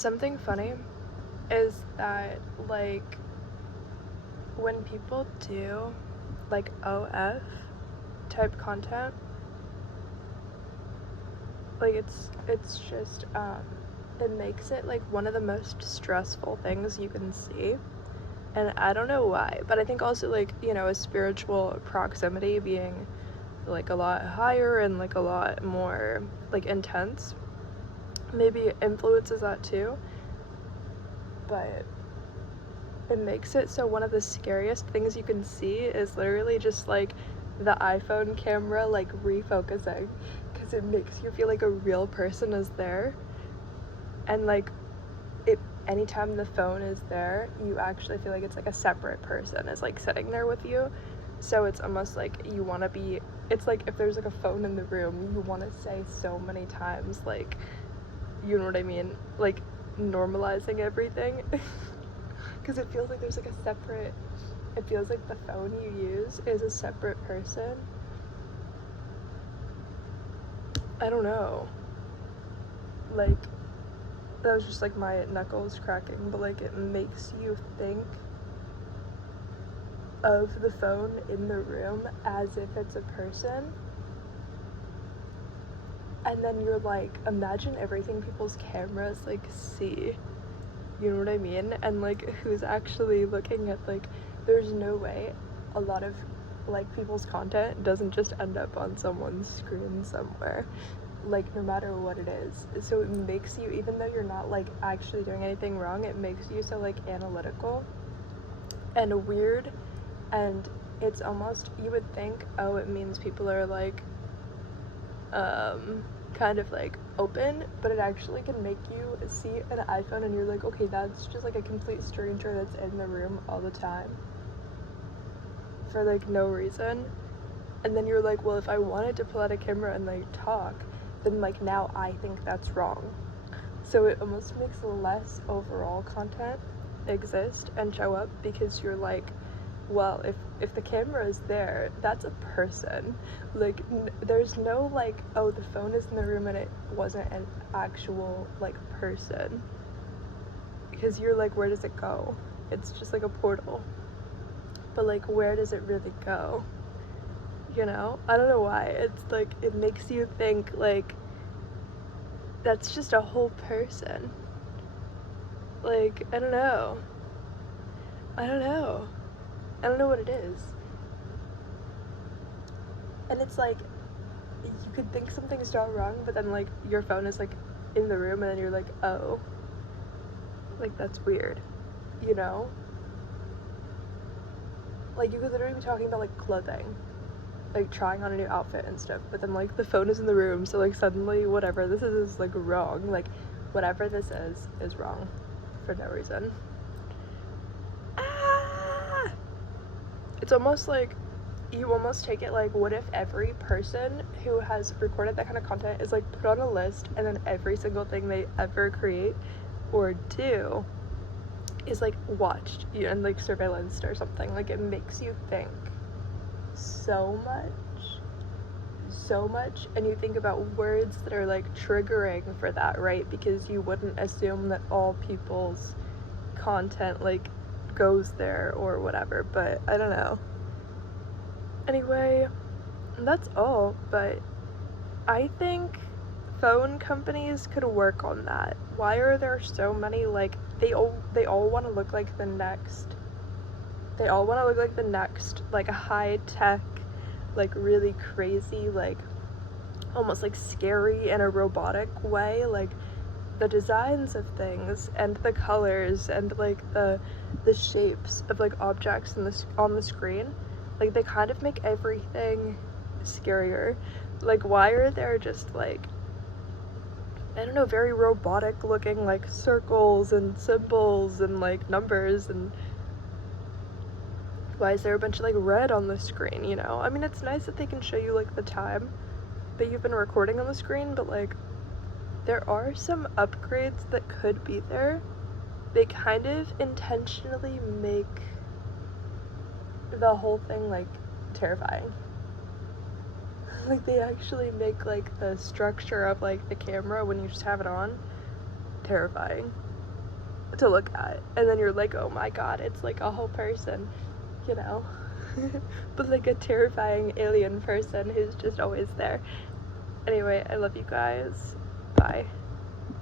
Something funny is that, like, when people do, like, OF type content, like, it's just, it makes it, like, one of the most stressful things you can see. And I don't know why, but I think also, like, you know, a spiritual proximity being, like, a lot higher and, like, a lot more, like, intense maybe influences that too. But it makes it so one of the scariest things you can see is literally just, like, the iPhone camera, like, refocusing, because it makes you feel like a real person is there. And, like, anytime the phone is there, you actually feel like it's, like, a separate person is, like, sitting there with you. So it's almost like you want to be, it's like if there's, like, a phone in the room, you want to say so many times, like, you know what I mean? Like, normalizing everything. Because it feels like there's, like, a separate, it feels like the phone you use is a separate person. I don't know. Like, that was just, like, my knuckles cracking, but, like, it makes you think of the phone in the room as if it's a person. And then you're like, imagine everything people's cameras, like, see. You know what I mean? And, like, who's actually looking at, like, there's no way a lot of, like, people's content doesn't just end up on someone's screen somewhere, like, no matter what it is. So it makes you, even though you're not, like, actually doing anything wrong, it makes you so, like, analytical and weird. And it's almost, you would think, oh, it means people are, like, kind of, like, open, but it actually can make you see an iPhone and you're like, okay, that's just, like, a complete stranger that's in the room all the time for, like, no reason. And then you're like, well, if I wanted to pull out a camera and, like, talk, then, like, now I think that's wrong. So it almost makes less overall content exist and show up, because you're like, well, if the camera is there, that's a person. Like, there's no, like, oh, the phone is in the room and it wasn't an actual, like, person. Because you're like, where does it go? It's just like a portal. But, like, where does it really go? You know? I don't know why. It's like, it makes you think, like, that's just a whole person. Like, I don't know. I don't know. I don't know what it is. And it's like, you could think something's done wrong, but then, like, your phone is, like, in the room, and then you're like, oh, like, that's weird, you know? Like, you could literally be talking about, like, clothing, like, trying on a new outfit and stuff, but then, like, the phone is in the room, so, like, suddenly, whatever this is, like, wrong. Like, whatever this is wrong for no reason. Ah! It's almost like, you almost take it like, what if every person who has recorded that kind of content is, like, put on a list, and then every single thing they ever create or do is, like, watched, you know, and, like, surveillanced or something. Like, it makes you think so much, and you think about words that are, like, triggering for that, right? Because you wouldn't assume that all people's content, like, goes there or whatever, but I don't know. Anyway, that's all, but I think phone companies could work on that. Why are there so many, like, they all want to look like the next, like, a high-tech, like, really crazy, like, almost, like, scary in a robotic way, like, the designs of things and the colors and, like, the shapes of, like, objects on the screen, like, they kind of make everything scarier. Like, why are there just, like, I don't know, very robotic looking, like, circles and symbols and, like, numbers, and why is there a bunch of, like, red on the screen, you know? I mean, it's nice that they can show you, like, the time that you've been recording on the screen, but, like, there are some upgrades that could be there. They kind of intentionally make the whole thing, like, terrifying. Like, they actually make, like, the structure of, like, the camera when you just have it on terrifying. to look at, and then you're like, oh my god, it's like a whole person, you know. But like a terrifying alien person who's just always there. Anyway, I love you guys. Bye.